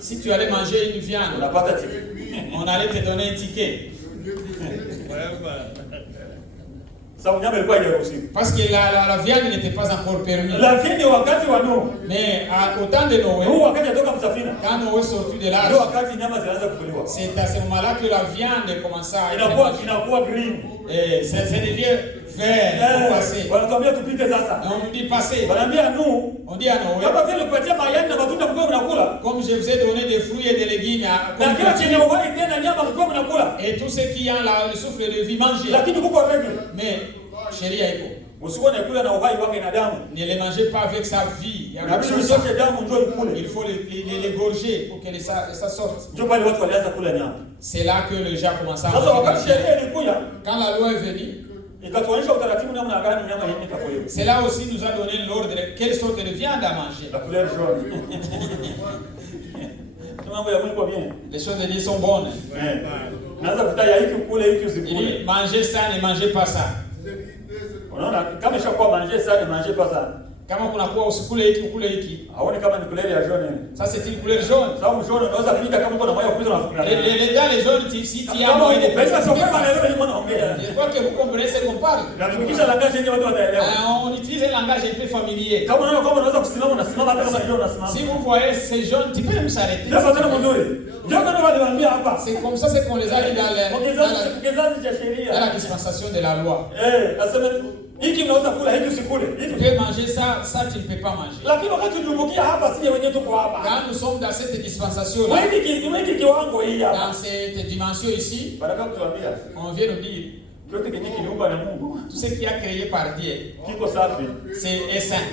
Si tu allais manger une viande, unapata tiketi. on allait te donner un ticket. Sababu nyama ilikuwa haijaruhusiwa. Parce que la viande n'était pas encore permise. Lakini wakati wa Nuhu, Mais au temps de Noé, Nuhu wakati atoka msafina, quand Noé sortit de l'arche, ndio wakati nyama zinaanza kuliwa. c'est à ce moment-là que la viande commença à inakuwa green. Et ça devient vert. Wanatuambia tupite sasa. On nous dit passer. Wanaambia Nuhu, on dit à Noé, kama vile kupatia mayai na matunda mkao mnakula, comme je vous ai donné des fruits et des légumes na kila chenye uhai tena nyama mkao mnakula, et tout ce qui a le souffle de vie mangez. Lakini kuko règle. Mais sheria iko. Usikone kula na uhai wake na damu. Ne les mangez pas avec sa vie. Il faut les gorger pour que ça sorte. C'est là que le gens commencent à manger. Quand la loi est venue, c'est là aussi nous a donné l'ordre de quelle sorte de viande à manger. La couleur jaune. Les choses de Dieu sont bonnes. Il dit, mangez ça, ne mangez pas ça. Kama ishakuwa manger ça, ne mangez pas ça. Kama kunakuwa usikule hiki ukule hiki. Haoni kama ni couleur ya jaune. Ça c'est une couleur jaune. Sababu jaune unaweza kupita kama uko na moyo kuiza na. Les gars les jaunes si tu as moyen de pesa sio kama leo ni mnaongea. Je crois que vous comprenez ce qu'on parle. Na tukisha langage yenyewe watu wataelewa. On utilise un langage un peu familier. Kama unaona kama unaweza kusimama unasimama hata kama jaune unasimama. Si vous voyez ces jaunes, tu peux même s'arrêter. Ndio tena mzuri. Ndio kana waliwaambia hapa. C'est comme ça c'est qu'on les a dit dans la dispensation de la loi. Asema hiki unaweza kula hiki usikule. Tu peux manger ça, ça tu ne peux pas manger. Lakini wakati tulipokia hapa sije wenyewe tuko hapa. Quand nous sommes dans cette dispensation là. Hiki kiwango hii hapa. Dans cette dimension ici. Baraka kutuambia. On vient nous dire yote kenye kiliumba na Mungu. Tout ce qui a créé par Dieu. Kiko safi. C'est sain.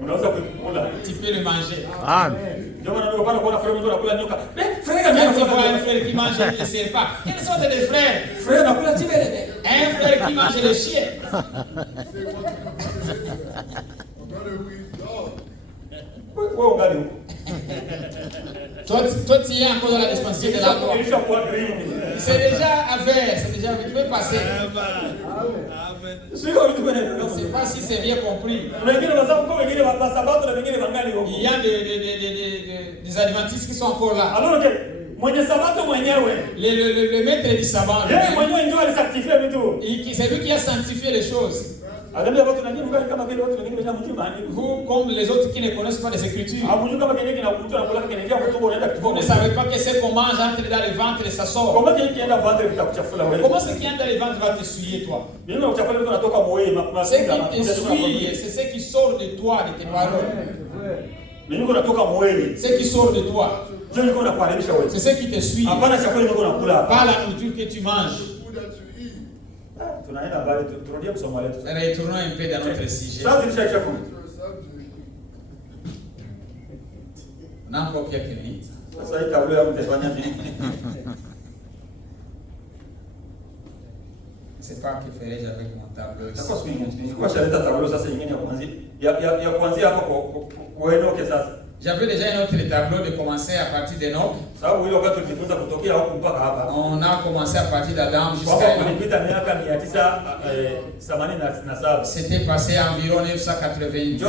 Unaweza kukula. Tu peux le manger. Amen. Ndio maana ndio bana kuona frère mtu anakula nyoka. Frère gani anakula un frère qui mange le serpent? Quelle sorte de frère? Frère anakula tibelede. Un frère qui mange le chien. Wewe ungali huko. Toi tu es encore dans la dispensation de la loi. C'est déjà à faire, c'est déjà tu peux passer. Amen. C'est pas si c'est bien compris. Il y a des adventistes qui sont encore là. Alors que le maître du sabbat, c'est lui qui a sanctifié les choses. Vous, comme les autres qui ne connaissent pas les Écritures, vous ne savez pas que ce qu'on mange entre dans le ventre et ça sort. Comment ce qui entre dans le ventre va te souiller, toi? Ce qui te souille, c'est ce qui sort de toi, de tes paroles. Ce qui sort de toi, c'est ce qui te suit. Pas la nourriture que tu manges. Retournons un peu dans notre sujet. On a encore quelques minutes. C'est pas que ferais-je avec mon tableau ici. J'avais déjà un autre tableau de commencer à partir de Enoch. On a commencé à partir d'Adam jusqu'à Enoch. C'était passé environ 988.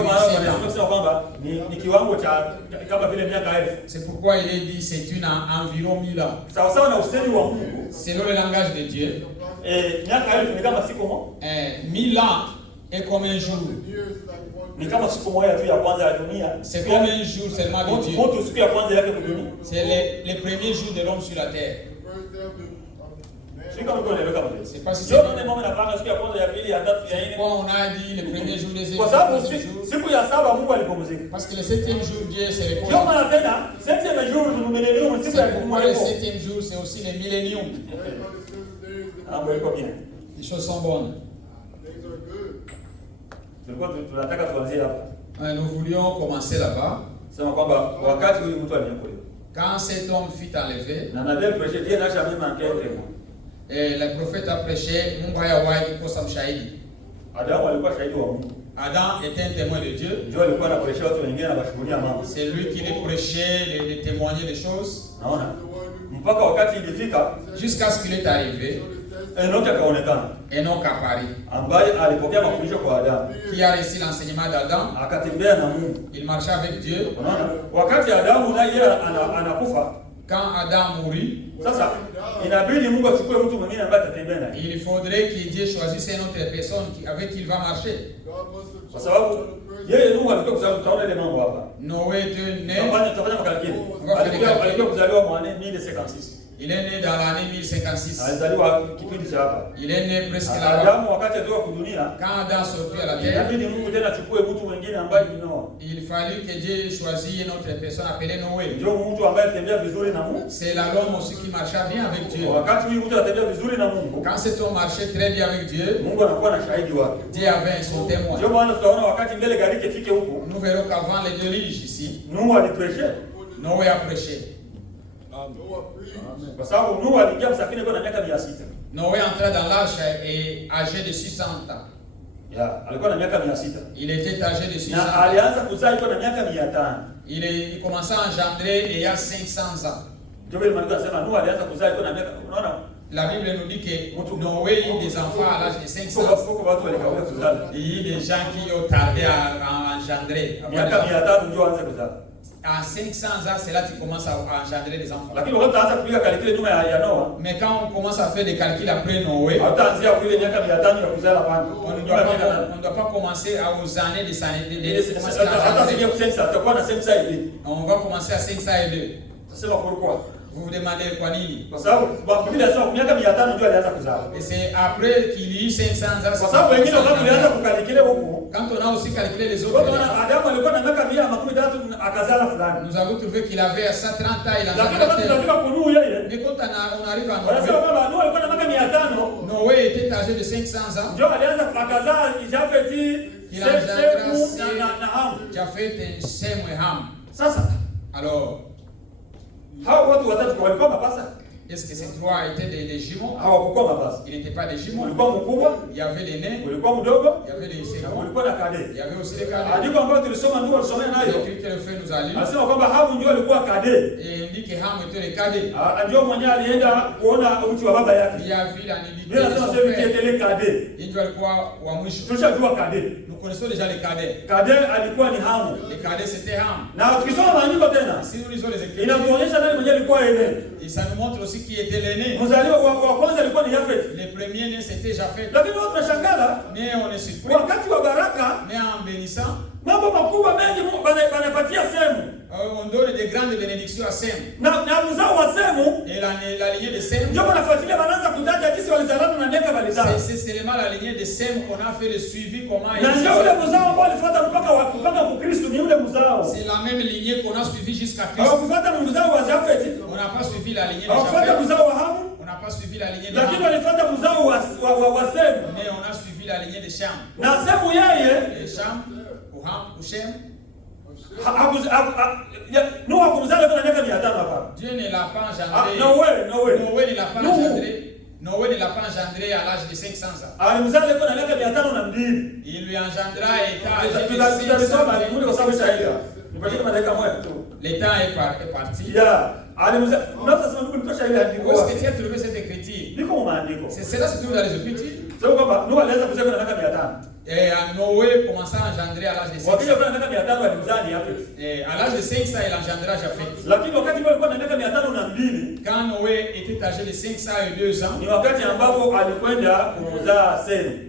C'est pourquoi il est dit c'est une environ 1000 ans. Selon le langage de Dieu. 1000 ans est comme un jour. C'est comme un jour seulement de Dieu. C'est les premiers jours de l'homme sur la terre. C'est pas si c'est pourquoi on a dit le premier jour des jours. Parce que le 7e jour Dieu se repose. C'est pourquoi le 7e jour c'est aussi le millénium. Les choses sont bonnes. Nous voulions commencer là-bas. Quand cet homme fut enlevé, et le prophète a prêché, Adam était un témoin de Dieu. C'est lui qui les prêchait, les témoignait des choses. Jusqu'à ce qu'il est arrivé. Enoki akaonekana. Enoch apparaît. Ambaye alipokea mafundisho kwa Adamu. Qui a reçu l'enseignement d'Adam. Akatembea na Mungu. Il marchait avec Dieu. Unaona? Wakati Adamu naye anakufa, quand Adam mourut, sasa inabidi Mungu achukue mtu mwingine ambaye atatembea naye. Il faudrait que Dieu choisisse une autre personne avec qui il va marcher. Kwa sababu yeye Mungu alikuwa kuzaliwa, tutaona ile mambo hapa. Noé était né. Tutafanya makalkili. Alikuwa kuzaliwa mwaka 1056. Il est né dans l'année 1056. Alizaliwa kipindi cha hapa. Il est né presque là. Adamu wakati alitoka kudunia, quand Adam sortit à la terre, inabidi Mungu tena achukue mtu mwingine ambaye ni Noa. Il fallut que Dieu choisisse une autre personne appelée Noé. Ndio mtu ambaye atembea vizuri na Mungu. C'est l'homme aussi qui marchait bien avec Dieu. Wakati huyu mtu atembea vizuri na Mungu, quand cet homme marchait très bien avec Dieu, Mungu anakuwa na shahidi wake. Dieu avait son témoin. Ndio maana tutaona wakati mbele gharika ifike huko. Nous verrons qu'avant le déluge ici, Noa aliprêcher. Noé a prêché. Kwa sababu Noa aliingia msafina kwa miaka 600. Noé entra dans l'arche et âgé de 600 ans. Alikuwa na miaka 600. Il était âgé de 600 ans. Na alianza kuzaa alikuwa na miaka 500. Il commençait à engendrer et il y a 500 ans. Ndio vile Mungu anasema Noa alianza kuzaa alikuwa na miaka, unaona? La Bible nous dit que Noé eut des enfants à l'âge de 500 ans. Il y a des gens qui ont tardé à engendrer. Miaka 500 ndio aanze kuzaa. À 500 ans, c'est là que tu commences à engendrer des enfants. Mais quand on commence à faire des calculs après Noé, on ne doit pas commencer aux années des années. On va commencer à 502. C'est pourquoi. Vous vous demandez quoi nini? Et c'est après qu'il y eut 500 ans. Quand on a aussi calculé les autres, nous avons trouvé qu'il avait 130 ans, il en avait. Mais quand on arrive à Noé, Noé était âgé de 500 ans. Il a Japheth et Sem et Ham. Alors, est-ce que ces trois étaient des jumeaux? Ils n'étaient pas des jumeaux. Il y avait les nains, il y avait les seconds, il y avait aussi les cadets. L'écriture le fait nous a lu. Et il dit que Ham était le cadet. Il a vu la nudité de son père. Il doit le croire au mouche. Nous connaissons déjà les cadets. Les cadets c'était Ham. Si nous lisons les Écritures, et ça nous montre aussi qui était l'aîné. Les premiers nés c'était Japheth. Mais on est surpris. Mais en bénissant, on donne des grandes bénédictions à Sem. Et la lignée de Sem, c'est seulement la lignée de Sem qu'on a fait le suivi comment il c'est la même lignée qu'on a suivi jusqu'à Christ. On n'a pas suivi la lignée de Japheth. On n'a pas suivi la lignée de Ham. Mais on a suivi la lignée de Cham. Et Cham, ou Ham, ou Shem. Dieu ne l'a pas engendré. Noé ne l'a pas engendré. Noé ne l'a pas engendré à l'âge de 500 ans. Il lui engendra étant âgé de 500 ans. Le temps est parti. Où est-ce que tu as trouvé cette écriture? C'est cela se trouve dans les Écritures. Et Noé commença à engendrer à l'âge de 500. Et à l'âge de 500, il engendra Japheth. Quand Noé était âgé de 502 ans,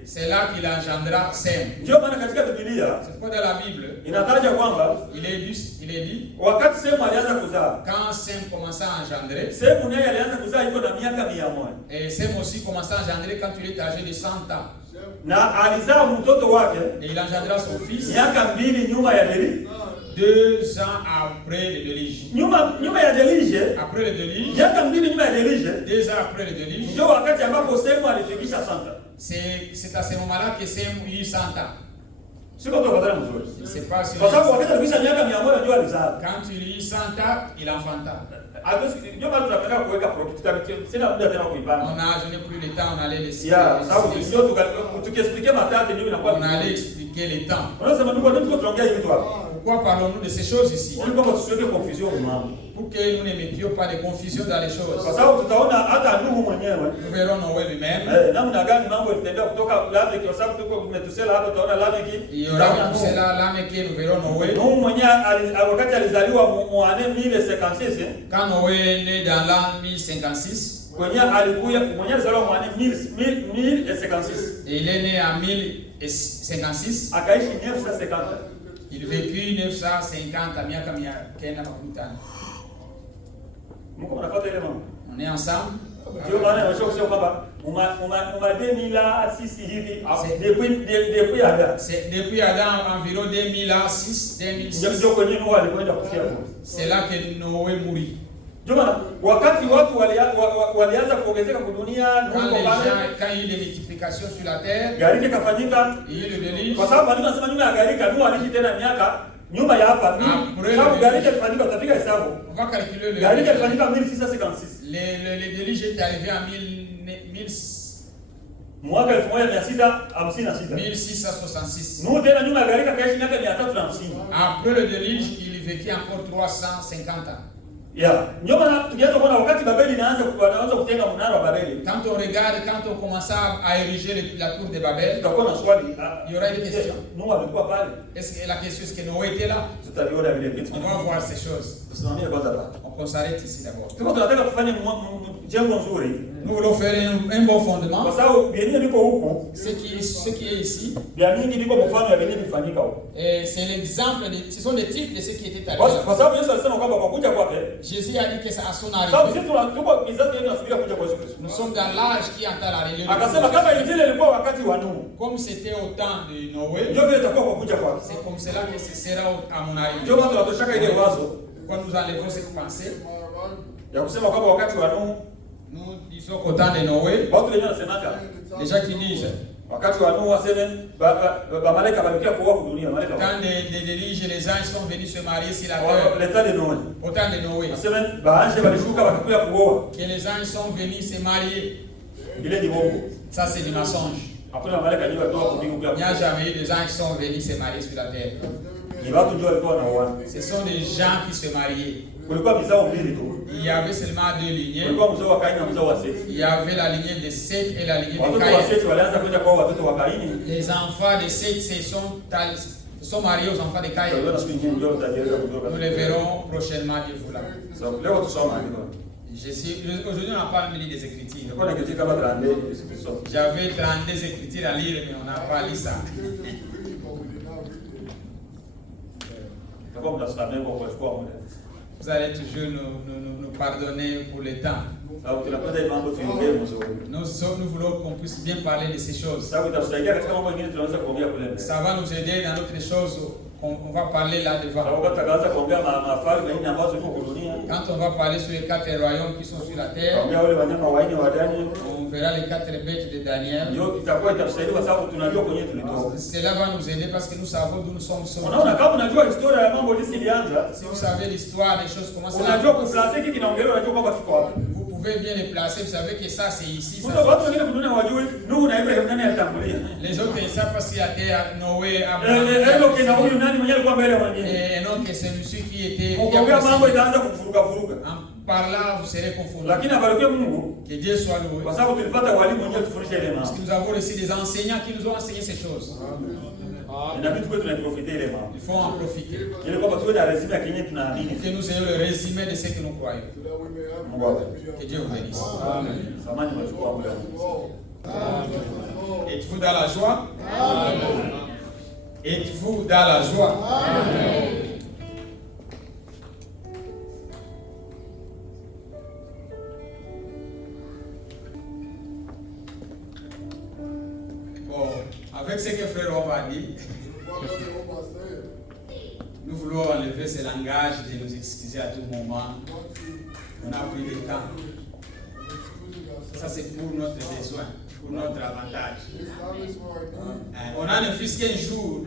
c'est là qu'il engendra Sem. C'est pourquoi dans la Bible, il est dit, quand Sem commença à engendrer, et Sem aussi commença à engendrer quand il est âgé de 100 ans. Et il engendra son fils 2 ans après le déluge. Après le déluge, 2 ans après le déluge, c'est à ce moment-là que Sem eut 100 ans. C'est pas sûr. Quand il eut 100 ans, il enfanta. Je n'ai plus le temps, on allait laisser. On allait expliquer les temps. Pourquoi parlons-nous de ces choses ici? Pour que nous ne mettions pas de confusion dans les choses. Nous verrons Noé lui-même. Il y aura cela, Lameke, nous verrons Noé. Quand Noé est né dans l'an 1056, il est né en 1056. Il vécut 950 à Miakamia, Kenya Makutan. On est ensemble. C'est depuis Adam environ 2006, 2006. C'est là que Noé mourit. Quand il y a eu des multiplications sur la terre, il y a eu le déluge. On va calculer le déluge est arrivé en 1666. Après le déluge, il vécut encore 350 ans. Quand on regarde, quand on commence à ériger la tour de Babel, il y aura des questions. Est-ce que la question est que Noé était là? On va voir ces choses. On s'arrête ici d'abord. Nous voulons faire un bon fondement. Ce qui est ici, c'est l'exemple, ce sont des types de ce qui était arrivé. Jésus a dit que c'est à son arrivée. Nous sommes dans l'âge qui entend l'arrivée. Comme c'était au temps de Noé, c'est comme cela que ce sera à mon arrivée. Quand nous enlevons cette pensée, nous disons qu'au temps de Noé, les gens qui disent, quand des déluges, les anges sont venus se marier sur la terre. Au temps de Noé. Que les anges sont venus se marier. Ça c'est du mensonge. Il n'y a jamais eu des anges qui sont venus se marier sur la terre. Ce sont des gens qui se mariaient. Il y avait seulement deux lignées. Il y avait la lignée de Seth et la lignée de Caïn. Les enfants de Seth sont mariés aux enfants de Caïn. Nous les verrons prochainement, Dieu voulant. Aujourd'hui, on n'a pas lu des Écritures. J'avais 32 Écritures à lire, mais on n'a pas lu ça. Vous allez toujours nous pardonner pour le temps. Nous voulons qu'on puisse bien parler de ces choses. Ça va nous aider dans d'autres choses. On va parler là devant. Quand on va parler sur les 4 royaumes qui sont sur la terre, on verra les 4 bêtes de Daniel. Cela va nous aider parce que nous savons d'où nous sommes sortis. Si vous savez l'histoire des choses, comment ça va. Vous pouvez bien les placer, vous savez que ça c'est ici. Ça, les autres ils savent parce qu'il y a terre, Noé, Abraham. Et non que c'est celui qui était. En parlant, vous serez confondus. Que Dieu soit loué. Parce que nous avons reçu des enseignants qui nous ont enseigné ces choses. Il faut en profiter. Que nous ayons le résumé de ce que nous croyons. Que Dieu vous bénisse. Êtes-vous dans la joie? Êtes-vous dans la joie? Bon, avec ce que Frère Omar dit, nous voulons enlever ce langage de nous excuser à tout moment. On a pris le temps. Ça c'est pour notre besoin, pour notre avantage. On a ne fût qu'un jour.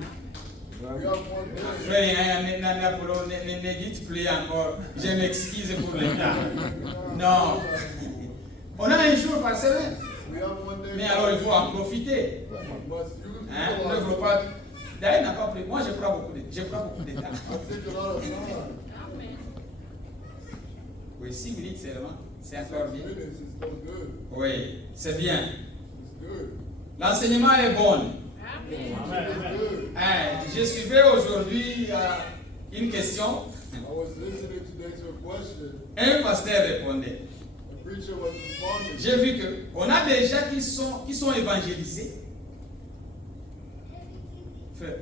Frère, ne dites plus encore, je m'excuse pour le temps. Non. On a un jour par semaine. Mais alors il faut en profiter. On ne veut pas D'ailleurs, il n'a pas pris. Moi, je prends beaucoup de temps. Oui, 6 minutes seulement. C'est encore bien. Oui, c'est bien. L'enseignement est bon. Je suivais aujourd'hui une question. Un pasteur répondait. J'ai vu qu'on a des gens qui sont évangélisés. Frère,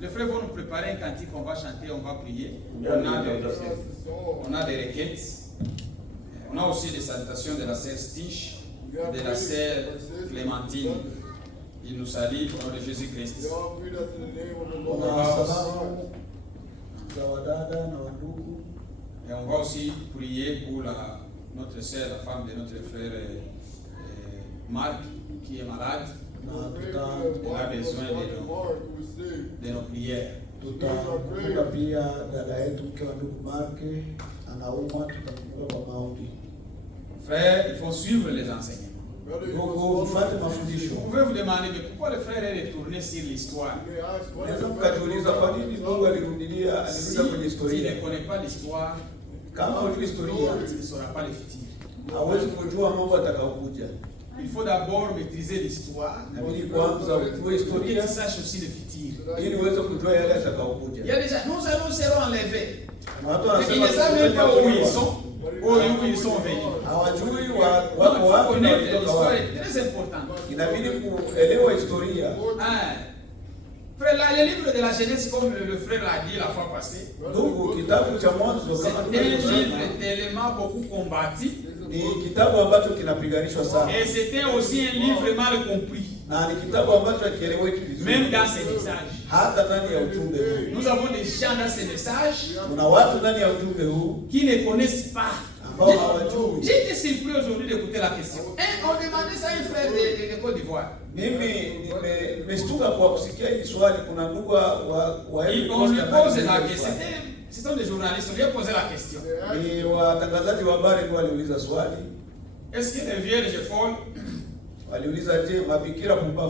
les frères vont nous préparer un cantique, on va chanter, on va prier. On a des requêtes. On a aussi des salutations de la sœur Stich, de la sœur Clémentine. Il nous salue au nom de Jésus-Christ. Et on va aussi prier pour notre sœur, la femme de notre frère Marc, qui est malade. Elle a besoin de nos prières. Frère, il faut suivre les enseignements. Vous pouvez vous demander, mais pourquoi le frère est retourné sur l'histoire? S'il ne connaît pas l'histoire, il ne saura pas le futur. Il faut d'abord maîtriser l'histoire pour qu'il sache aussi le futur. Il y a déjà, nous serons enlevés. Mais ils ne savent même pas où ils sont. Où ils sont venus. Il faut connaître l'histoire, est très important. Frère, là, le livre de la Genèse, comme le frère l'a dit la fois passée, c'est un livre tellement beaucoup combattu. Et c'était aussi un livre mal compris. Même dans ces messages. Nous avons des gens dans ces messages qui ne connaissent pas. J'ai été surpris aujourd'hui d'écouter la question. Et on demandait ça à un frère de Côte d'Ivoire. On lui pose la question. Ce sont des journalistes, on lui a posé la question. Est-ce que les vierges folles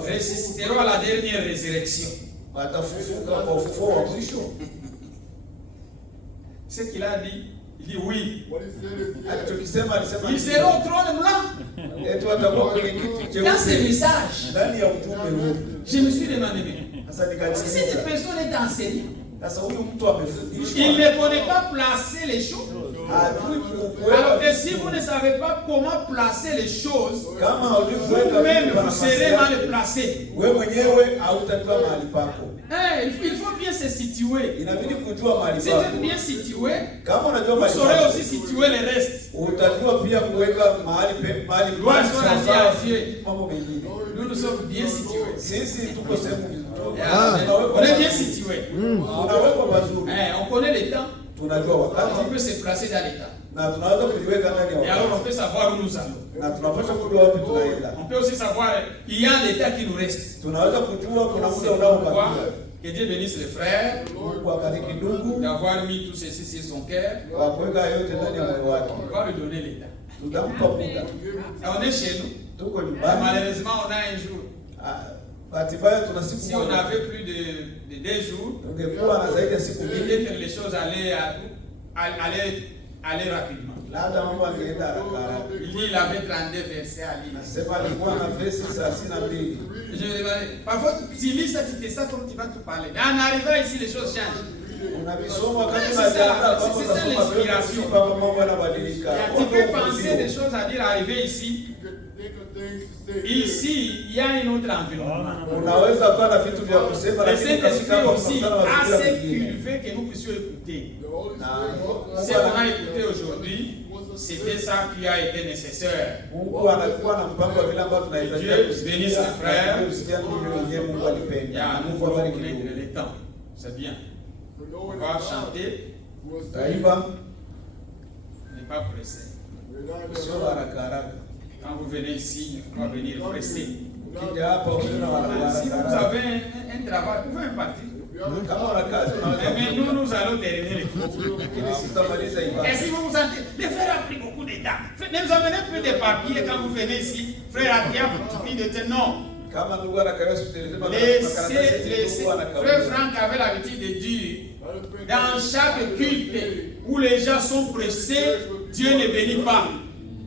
résisteront à la dernière résurrection? Ce qu'il a dit, il dit oui. Ils seront au trône blanc. Dans ces messages, je me suis demandé, si cette personne est enseignée, il ne connaît pas placer les choses. Alors que si vous ne savez pas comment placer les choses, vous-même vous serez mal placé. Il faut bien se situer. Si vous êtes bien situé, vous saurez aussi situer les restes. Gloire soit à Dieu. Nous sommes bien situés. On est bien situés. On connaît les temps. On peut se placer dans les temps. Et alors on peut savoir où nous allons. On peut aussi savoir qu'il y a des temps qui nous restent. Que Dieu bénisse les frères d'avoir mis tout ceci sur son cœur. On va lui donner les temps. On est chez nous. Malheureusement, on a un jour. Si on avait plus de 2 jours, peut-être que les choses allaient rapidement. Il dit il avait 32 versets à lire. Je me demandais, parfois tu lis ça, tu te sens comme tu vas tout parler. Mais en arrivant ici, les choses changent. C'est ça l'inspiration. Tu peux penser des choses à dire arriver ici. Ici, il y a un autre environnement. Le Saint-Esprit aussi a assez cultivé que nous puissions écouter. Ce qu'on a écouté aujourd'hui, c'était ça qui a été nécessaire. Dieu bénisse les frères. Nous voulons connaître les temps. C'est bien. On va chanter. Ne pas pressé. Quand vous venez ici, il ne faut pas venir pressé. Si vous avez un travail, vous pouvez partir. Mais nous allons terminer les cours. Et si vous vous sentez, le frère a pris beaucoup de temps. ne nous amenez plus des papiers quand vous venez ici. Frère Akia, vous de dire non. Frère Franck avait l'habitude de dire, dans chaque culte où les gens sont pressés, Dieu ne bénit pas.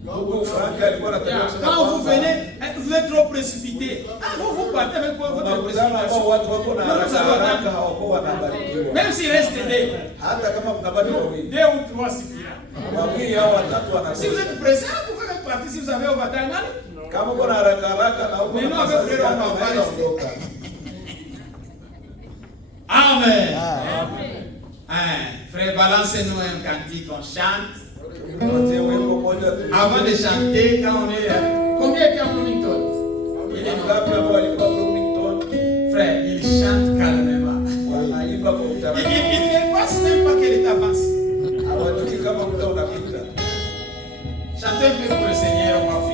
Quand vous venez, vous êtes trop précipité. Vous partez avec votre précipitation. Même s'il reste deux ou trois suffira. Si vous êtes pressé, vous pouvez partir si vous avez au Vatangal. Mais nous, avec frère, on va rester. Amen. Frère, balancez-nous un cantique, on chante. Avant de chanter, quand on est... Combien était à Bloomington? Frère, il chante calmement. Il ne passe même pas qu'elle est avancée. Chantez un peu pour le Seigneur, on va prier.